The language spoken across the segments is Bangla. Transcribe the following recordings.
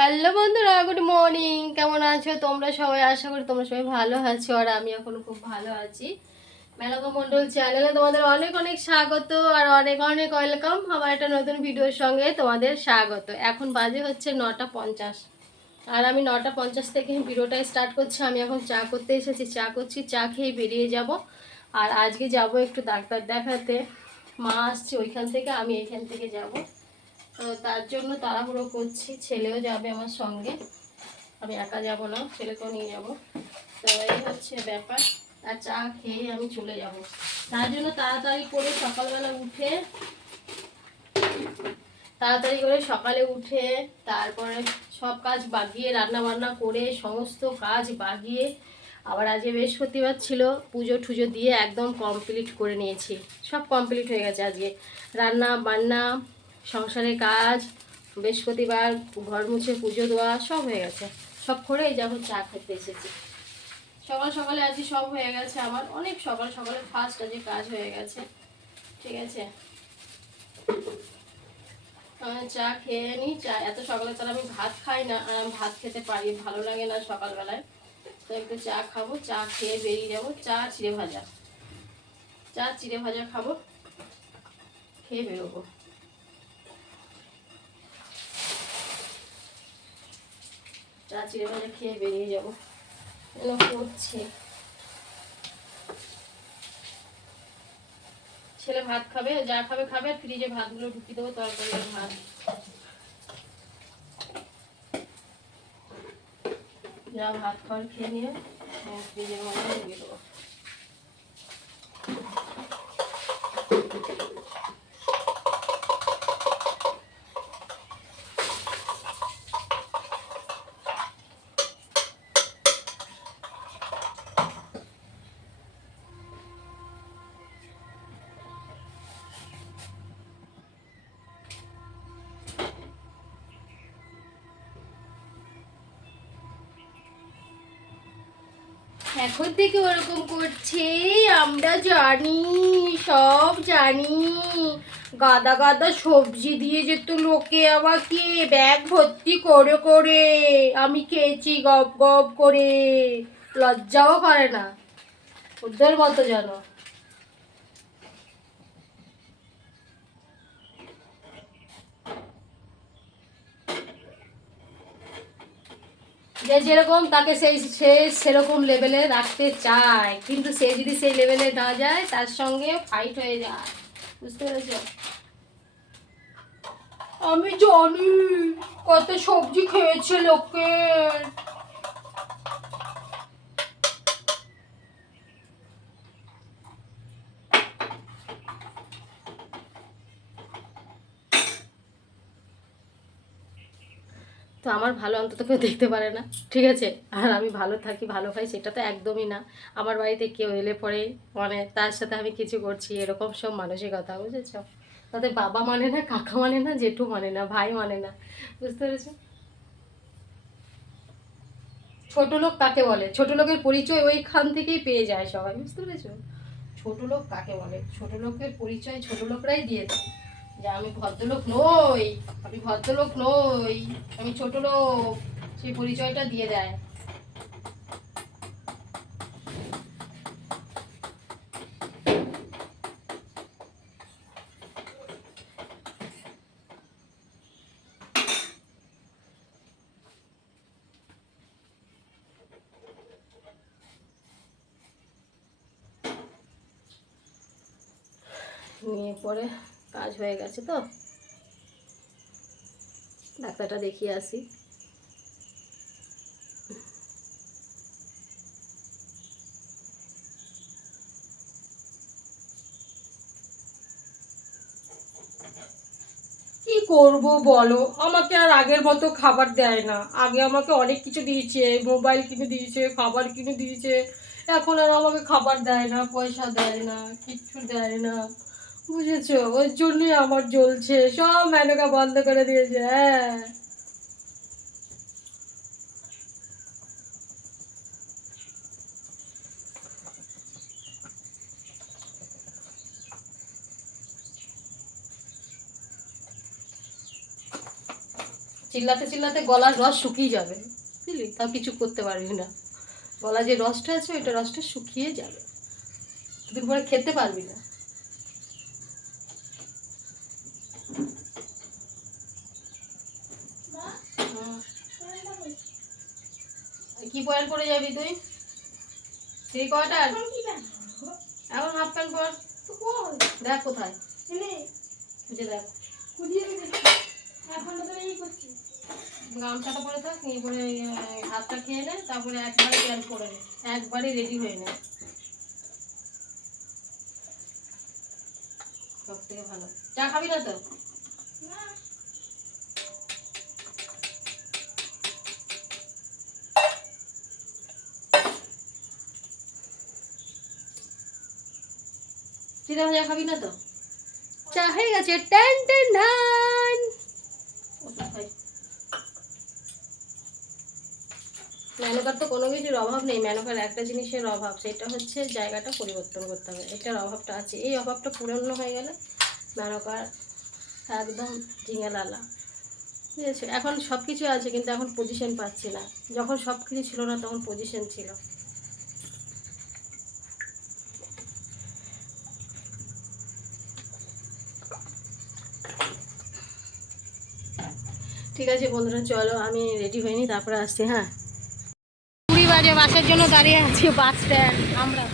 হ্যালো বন্ধুরা, গুড মর্নিং। কেমন আছো তোমরা সবাই? আশা করি তোমরা সবাই ভালো আছো, আর আমি এখনো খুব ভালো আছি। মেনকা মণ্ডল চ্যানেলে তোমাদের অনেক অনেক স্বাগত আর অনেক অনেক ওয়েলকাম। আমার একটা নতুন ভিডিওর সঙ্গে তোমাদের স্বাগত। এখন বাজে হচ্ছে 9:50, আর আমি 9:50 থেকে ভিডিওটা স্টার্ট করছি। আমি এখন চা করতে এসেছি, চা করছি, চা খেয়ে বেরিয়ে যাব। আর আজকে যাব একটু ডাক্তার দেখাতে। মা আসছে ওইখান থেকে, আমি এইখান থেকে যাব। তো তার জন্য তাড়াহুড়ো করছি, ছেলেও যাবে আমার সঙ্গে, আমি একা যাব না, ছেলেকেও নিয়ে যাব। তো এই হচ্ছে ব্যাপার। আর চা খেয়ে আমি চলে যাব। তার জন্য তাড়াতাড়ি করে সকালবেলা উঠে, সকালে উঠে তারপরে সব কাজ বাগিয়ে, রান্না বান্না করে সমস্ত কাজ বাগিয়ে, আবার আজকে বৃহস্পতিবার ছিল, পুজো টুজো দিয়ে একদম কমপ্লিট করে নিয়েছি। সব কমপ্লিট হয়ে গেছে আজকে, রান্না বান্না, সংসারের কাজ, বৃহস্পতিবার ঘর মুছে পুজো দেওয়া সব হয়ে গেছে। সব করে এই যখন চা খেতে এসেছি। সকাল সকালে আজকে সব হয়ে গেছে আমার, অনেক সকাল সকালে ফার্স্ট আজকে কাজ হয়ে গেছে। ঠিক আছে, চা খেয়ে নিই। চা এত সকালে তাহলে আমি ভাত খাই না, আর আমি ভাত খেতে পারি, ভালো লাগে না সকালবেলায়। তো একটু চা খাবো, চা খেয়ে বেরিয়ে যাবো। চা চিড়ে ভাজা, চা চিড়ে ভাজা খাবো, খেয়ে বেরোবো। চা চিড়ে ভাজা খেয়ে বেরিয়ে যাবো। করছি, ছেলে ভাত খাবে, যা খাবে খাবে। ফ্রিজে ভাতগুলো ঢুকিয়ে দেবো, তরকারি আর ভাত। যা ভাত খাওয়ার খেয়ে নিয়ে ফ্রিজের মধ্যে ঢুকিয়ে দেবো। এখন থেকে ওরকম করছে, আমরা জানি, সব জানি। গাদা গাদা সবজি দিয়ে যেত লোকে আমাকে ব্যাগ ভর্তি করে করে, আমি খেয়েছি গপ গপ করে, লজ্জাও করে না ওদের মতো জানো। যে যেরকম তাকে সে সেরকম লেভেলে রাখতে চায়, কিন্তু সে যদি সেই লেভেলে না যায়, তার সঙ্গে ফাইট হয়ে যায়। বুঝতে পেরেছ? আমি জানি কত সবজি খেয়েছে লোকে। তো আমার ভালো অন্তত কেউ দেখতে পারে না, ঠিক আছে? আর আমি ভালো থাকি, ভালো খাই, সেটা তো একদমই না। আমার বাড়িতে কেউ এলে পরে মানে তার সাথে আমি কিছু করছি, এরকম সব মানসিকতা, বুঝেছ? তাদের বাবা মানে না, কাকা মানে না, জেঠু মানে না, ভাই মানে না। বুঝতে পেরেছো? ছোট লোক কাকে বলে? ছোট লোকের পরিচয় ওইখান থেকেই পেয়ে যায় সবাই। বুঝতে পেরেছো? ছোট লোক কাকে বলে? ছোট লোকের পরিচয় ছোট লোকরাই দিয়ে দেয়, যে আমি ভদ্রলোক নই, আমি ভদ্রলোক নই, আমি ছোট লোক, সেই পরিচয়টা দিয়ে দেয়। নিয়ে পরে কাজ হয়ে গেছে, তো ডাক্তারটা দেখিয়ে আসি। কি করব বলো, আমাকে আর আগের মতো খাবার দেয় না। আগে আমাকে অনেক কিছু দিয়েছে, মোবাইল কিনে দিয়েছে, খাবার কিনে দিয়েছে। এখন আর আমাকে খাবার দেয় না, পয়সা দেয় না, কিচ্ছু দেয় না। বুঝেছো? ওই জন্যই আমার জ্বলছে, সব মেনকা বন্ধ করে দিয়েছে। হ্যাঁ, চিল্লাতে চিল্লাতে গলার রস শুকিয়ে যাবে, বুঝলি, তাও কিছু করতে পারবি না। গলা যে রসটা আছে ওইটা রসটা শুকিয়ে যাবে, দুদিন পরে খেতে পারবি না। কি বয়েল করে যাবি তুই? সেই কয়টা এখন হাফ প্যান্ট পর, দেখ কোথায় খুঁজে দেখ। গামছাটা পরে থাক, নিয়ে পরে ভাতটা খেয়ে নে, তারপরে একবারে প্যান্ট পরে নে, একবারে রেডি হয়ে নে, সব থেকে ভালো। চা খাবি না তো? চিড়া ভাজা খাবি না তো? চা হয়ে গেছে, টেন টেন ডান। মেনকার তো কোনো কিছুর অভাব নেই, মেনকার একটা জিনিসের অভাব, সেটা হচ্ছে জায়গাটা পরিবর্তন করতে হবে। এটার অভাবটা আছে, এই অভাবটা পূর্ণ হয়ে গেলে মেনকার একদম ঝিঙেলালা, ঠিক আছে। এখন সব কিছু আছে কিন্তু এখন পজিশন পাচ্ছি না, যখন সব কিছু ছিল না তখন পজিশন ছিল। ঠিক আছে বন্ধুরা, চলো আমি রেডি হইনি, তারপরে আসছি। হ্যাঁ, 20 বাজে, বাসের জন্য দাঁড়িয়ে আছি বাস স্ট্যান্ড। আমরা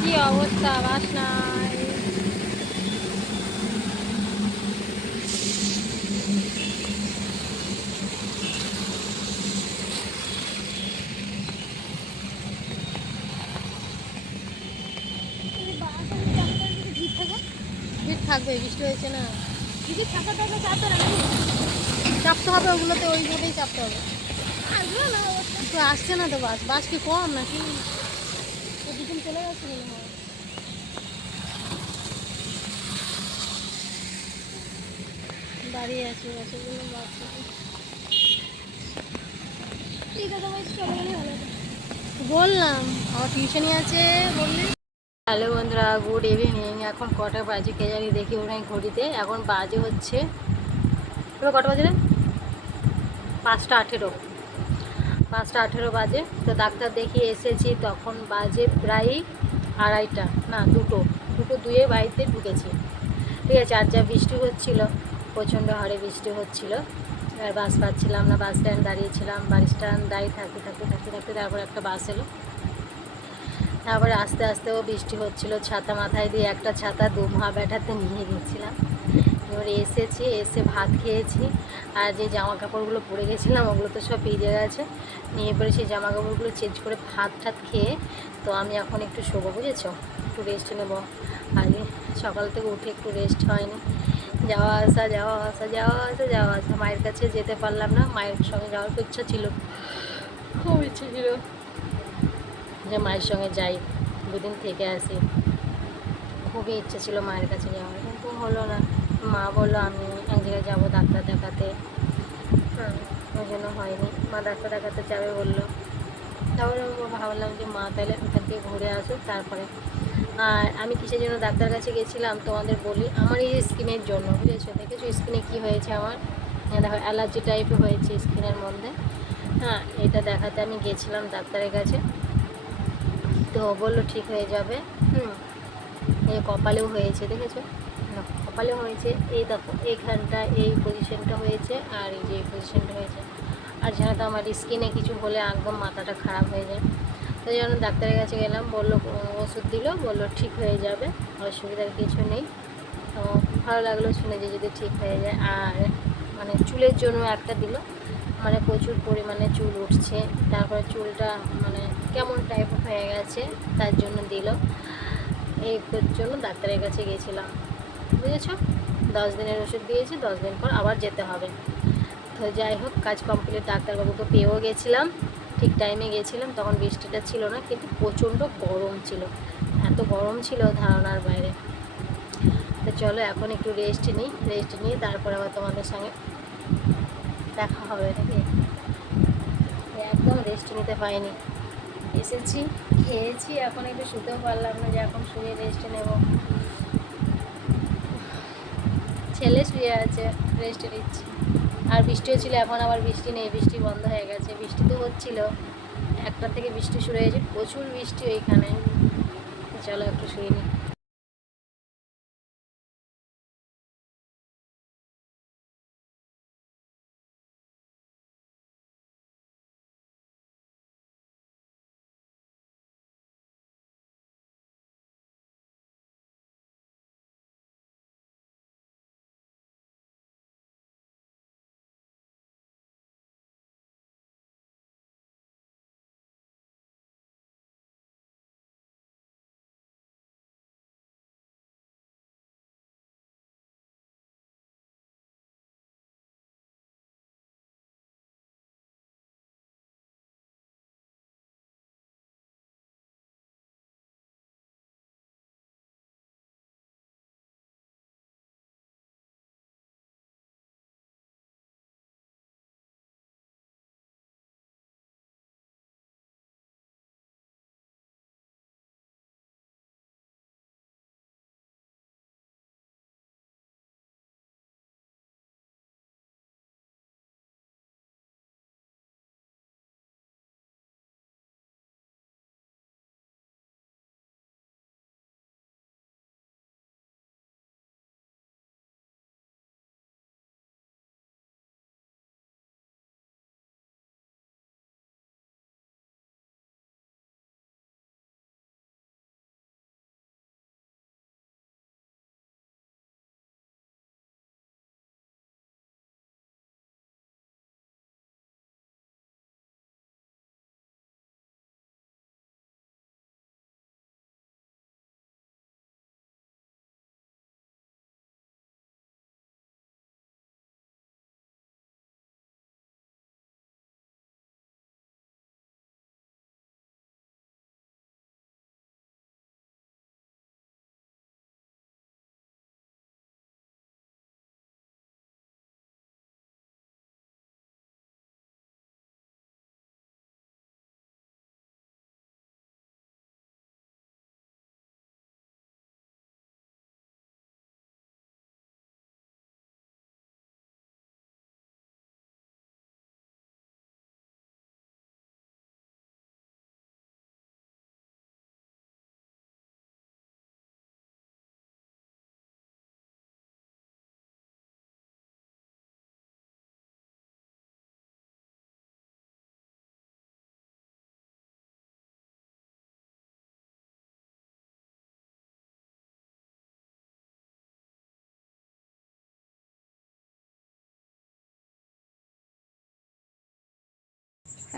কি অবস্থা, বাস নাই। ভিড় থাকবে, বৃষ্টি হয়েছে না, চাপতে হবে ওগুলোতে, ওইভাবেই চাপতে হবে। তো আসছে না তো বাস, বাস কি কম নাকি? দুদিন চলে যাচ্ছে মনে হয়। দাঁড়িয়ে আছি বাসের জন্য, বাস বললাম আমার টিউশনই আছে বললি। হ্যালো বন্ধুরা, গুড ইভিনিং। এখন কটা বাজে কে জানি, দেখি ওনাই ঘড়িতে। এখন বাজে হচ্ছে, এবার কটা বাজে রে? 5টা 18। 5টা 18 বাজে। তো ডাক্তার দেখিয়ে এসেছি, তখন বাজে প্রায় 2:30, না 2:02 বাড়িতে ঢুকেছি, ঠিক আছে। আর যা বৃষ্টি হচ্ছিলো, প্রচণ্ড হারে বৃষ্টি হচ্ছিলো, আর বাস পাচ্ছিলাম না। বাস স্ট্যান্ড দাঁড়িয়েছিলাম, বাস স্ট্যান্ড দাঁড়িয়ে থাকতে তারপরে একটা বাস এলো। তারপরে আস্তে আস্তেও বৃষ্টি হচ্ছিলো, ছাতা মাথায় দিয়ে, একটা ছাতা 2 মা ব্যাটাতে নিয়ে গেছিলাম। এবারে এসেছি, এসে ভাত খেয়েছি, আর যে জামা কাপড়গুলো পরে গেছিলাম ওগুলো তো সব ভিজে গেছে। নিয়ে পরে সেই জামা কাপড়গুলো চেঞ্জ করে ভাত ঠাত খেয়ে, তো আমি এখন একটু শোবো, বুঝেছো, একটু রেস্ট নেবো। আগে সকাল থেকে উঠে একটু রেস্ট হয়নি, যাওয়া আসা যাওয়া আসা যাওয়া আসা যাওয়া আসা। মায়ের কাছে যেতে পারলাম না, মায়ের সঙ্গে যাওয়ার খুব ইচ্ছা ছিল, খুব ইচ্ছে ছিল যে মায়ের সঙ্গে যাই, 2 দিন থেকে আসি, খুবই ইচ্ছে ছিল মায়ের কাছে যাওয়ার, কিন্তু হলো না। মা বললো আমি এক জায়গায় যাবো ডাক্তার দেখাতে, ওই জন্য হয়নি। মা ডাক্তার দেখাতে যাবে বললো, তারপরে ভাবলাম যে মা তাহলে ওখান থেকে ঘুরে আসুক তারপরে। আর আমি কিসের জন্য ডাক্তার কাছে গেছিলাম তোমাদের বলি, আমার এই স্কিনের জন্য, বুঝেছো। দেখেছো স্কিনে কী হয়েছে আমার, দেখো অ্যালার্জি টাইপের হয়েছে স্কিনের মধ্যে। হ্যাঁ, এটা দেখাতে আমি গেছিলাম ডাক্তারের কাছে, তো বললো ঠিক হয়ে যাবে। এই কপালেও হয়েছে, দেখেছো, কপালেও হয়েছে, এই দেখো এইখানটা এই পজিশনটা হয়েছে, আর এই যে এই পজিশনটা হয়েছে। আর যেন তো আমার স্কিনে কিছু হলে একদম মাথাটা খারাপ হয়ে যায়। তো যেন ডাক্তারের কাছে গেলাম, বললো ওষুধ দিল, বললো ঠিক হয়ে যাবে, অসুবিধার কিছু নেই। তো ভালো লাগলো শুনে যে যদি ঠিক হয়ে যায়। আর মানে চুলের জন্য একটা দিল, মানে প্রচুর পরিমাণে চুল উঠছে, তারপরে চুলটা মানে কেমন টাইপ হয়ে গেছে, তার জন্য দিল। এই জন্য ডাক্তারের কাছে গিয়েছিলাম, বুঝেছো। 10 দিনের ওষুধ দিয়েছি, 10 দিন পর আবার যেতে হবে। তো যাই হোক, কাজ কমপ্লিট। ডাক্তারবাবুকে পেয়েও গেছিলাম, ঠিক টাইমে গেছিলাম, তখন বৃষ্টিটা ছিল না, কিন্তু প্রচণ্ড গরম ছিল, এত গরম ছিল ধারণার বাইরে। তো চলো এখন একটু রেস্ট নিই, রেস্ট নিয়ে তারপর আবার তোমাদের সঙ্গে দেখা হবে, নাকি। একদম রেস্ট নিতে পাইনি, এসেছি, খেয়েছি, এখন একটু শুতেও পারলাম না, যে এখন শুয়ে রেস্ট নেব। ছেলে শুয়ে আছে, রেস্ট নিচ্ছি। আর বৃষ্টিও ছিল, এখন আবার বৃষ্টি নেই, বৃষ্টি বন্ধ হয়ে গেছে। বৃষ্টি তো হচ্ছিল, 1টা থেকে বৃষ্টি শুরু হয়েছে, প্রচুর বৃষ্টি ওইখানে। চলো একটু শুয়ে নিই।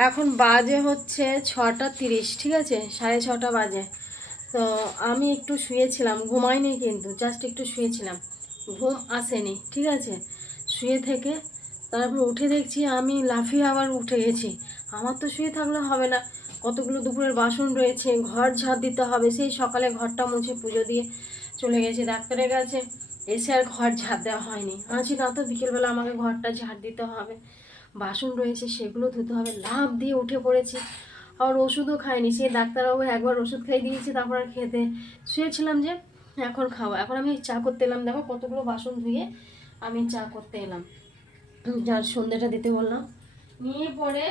এখন বাজে হচ্ছে 6টা 30, ঠিক আছে, 6:30 বাজে। তো আমি একটু শুয়েছিলাম, ঘুমাইনি কিন্তু, জাস্ট একটু শুয়েছিলাম, ঘুম আসেনি, ঠিক আছে। শুয়ে থেকে তারপর উঠে দেখছি আমি লাফিয়ে আবার উঠে গেছি। আমার তো শুয়ে থাকলে হবে না, কতগুলো দুপুরের বাসন রয়েছে, ঘর ঝাড় দিতে হবে। সেই সকালে ঘরটা মুছে পুজো দিয়ে চলে গেছি ডাক্তারের কাছে, এসে আর ঘর ঝাড় দেওয়া হয়নি। আছি না তো, বিকেলবেলা আমাকে ঘরটা ঝাড় দিতে হবে, বাসন রয়েছে সেগুলো ধুতে হবে। লাফ দিয়ে উঠে পড়েছি, আর ওষুধও খাইনি। সে ডাক্তারবাবু একবার ওষুধ খাইয়ে দিয়েছে, তারপর আর খেতে শুয়েছিলাম যে এখন খাবো। এখন আমি চা করতে এলাম, দেখো কতগুলো বাসন ধুয়ে আমি চা করতে এলাম, যার সন্ধ্যাটা দিতে বললাম। নিয়ে পরে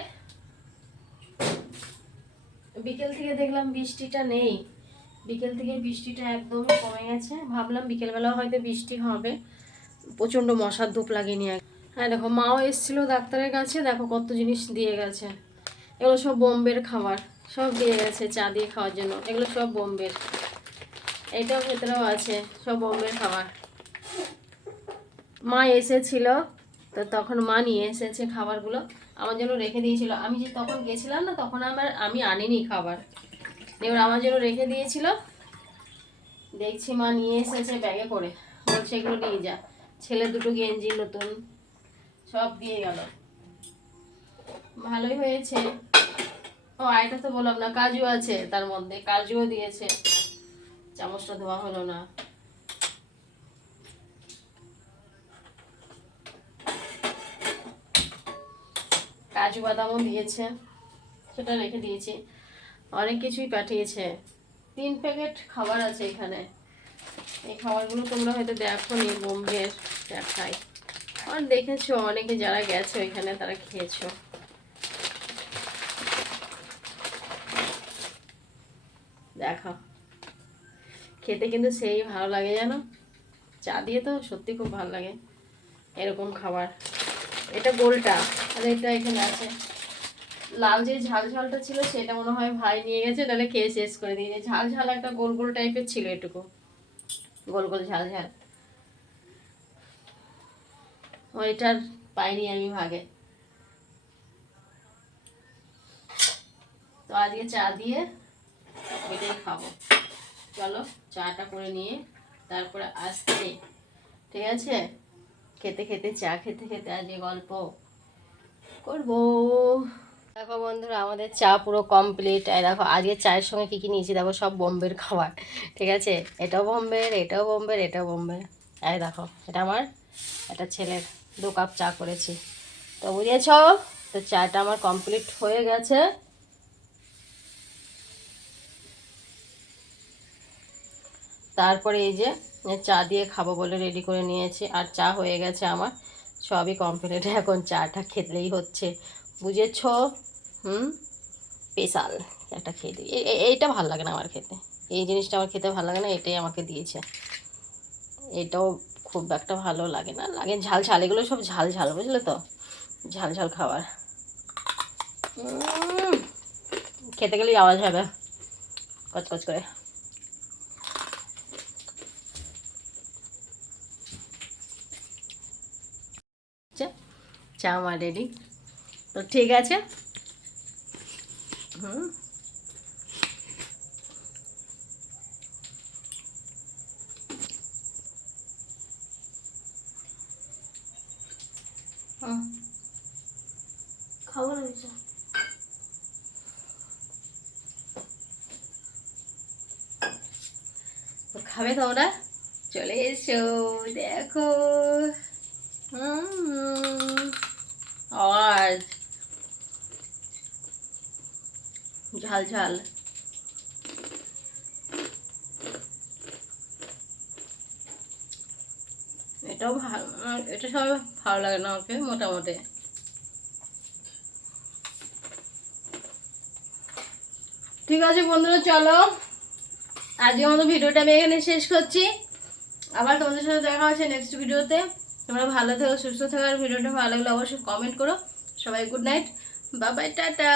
বিকেল থেকে দেখলাম বৃষ্টিটা নেই, বিকেল থেকে বৃষ্টিটা একদমই কমে গেছে। ভাবলাম বিকেলবেলা হয়তো বৃষ্টি হবে, প্রচণ্ড মশার ধূপ লাগিয়ে নিয়ে। হ্যাঁ দেখো, মাও এসেছিলো ডাক্তারের কাছে, দেখো কত জিনিস দিয়ে গেছে। এগুলো সব বোম্বের খাবার, সব দিয়ে গেছে চা দিয়ে খাওয়ার জন্য, এগুলো সব বোম্বের। এটাও ভেতরেও আছে, সব বোম্বের খাবার। মা এসেছিল, তো তখন মা নিয়ে এসেছে খাবারগুলো, আমার জন্য রেখে দিয়েছিল। আমি যে তখন গেছিলাম না, তখন আমি আনিনি খাবার, এবার আমার জন্য রেখে দিয়েছিল। দেখছি মা নিয়ে এসেছে ব্যাগে করে, বলছে এগুলো নিয়ে যা। ছেলে দুটো গেঞ্জি নতুন সব দিয়ে গেল, ভালোই হয়েছে। ও এটা তো বললাম না, কাজু আছে তার মধ্যে, কাজুও দিয়েছে। চামচটা ধোয়া হলো না। কাজু বাদামও দিয়েছে, সেটা রেখে দিয়েছি। অনেক কিছুই পাঠিয়েছে। 3 প্যাকেট খাবার আছে এখানে। এই খাবারগুলো তোমরা হয়তো দেখো নি, বোম্বের দেখাই, আর দেখেছো অনেকে যারা গেছে ওইখানে তারা খেয়েছো। দেখো, খেতে কিন্তু সেই ভালো লাগে জানো, চা দিয়ে তো সত্যি খুব ভালো লাগে এরকম খাবার। এটা গোলটা, আর এটা এখানে আছে লাল। যে ঝাল ঝালটা ছিল সেটা মনে হয় ভাই নিয়ে গেছে, নাহলে খেয়ে শেষ করে দিয়েছে। ঝাল ঝাল একটা গোল গোল টাইপের ছিল, এটুকু গোল গোল ঝাল ঝাল, ওইটার পাইনি আমি ভাগে। তো আজকে চা দিয়ে ওইটাই খাবো। চলো চাটা করে নিয়ে তারপরে আসতে, ঠিক আছে? খেতে খেতে চা খেতে খেতে আজকে গল্প করবো। দেখো বন্ধুরা, আমাদের চা পুরো কমপ্লিট। আর দেখো আজকে চায়ের সঙ্গে কী কী নিয়েছি দেখো, সব বোম্বের খাবার, ঠিক আছে? এটাও বোম্বের, এটাও বোম্বের, এটাও বোম্বের। এই দেখো, এটা আমার একটা ছেলের 2 কাপ চা করেছি। তো বুঝেছ, তো চাটা আমার কমপ্লিট হয়ে গেছে। তারপরে এই যে চা দিয়ে খাবো বলে রেডি করে নিয়েছি, আর চা হয়ে গেছে আমার, সবই কমপ্লিট। এখন চাটা খেতেই হচ্ছে, বুঝেছ? স্পেশাল একটা খেয়ে দিই। এইটা ভালো লাগে না আমার খেতে, এই জিনিসটা আমার খেতে ভালো লাগে না, এটাই আমাকে দিয়েছে। এটাও খুব একটা ভালো লাগে না, লাগে ঝাল ঝাল, এগুলো সব ঝাল ঝাল, বুঝলে তো? ঝাল ঝাল খাবার খেতে গেলেই আওয়াজ হবে কচকচ করে। চা আমার রেডি, তো ঠিক আছে। হুম, খাবো না চা। তো খাবে তোমরা, চলে এসো দেখো। আওয়াজ ঝাল ঝাল। এটাও ভালো, এটা সবাই ভালো লাগে না আমাকে মোটামুটি। ঠিক আছে বন্ধুরা, চলো আজকের মতো ভিডিওটা আমি এখানে শেষ করছি। আবার তোমাদের সাথে দেখা হচ্ছে নেক্সট ভিডিওতে। তোমরা ভালো থেকো, সুস্থ থেকো, আর ভিডিওটা ভালো লাগলে অবশ্যই কমেন্ট করো। সবাই good night, bye bye, tata.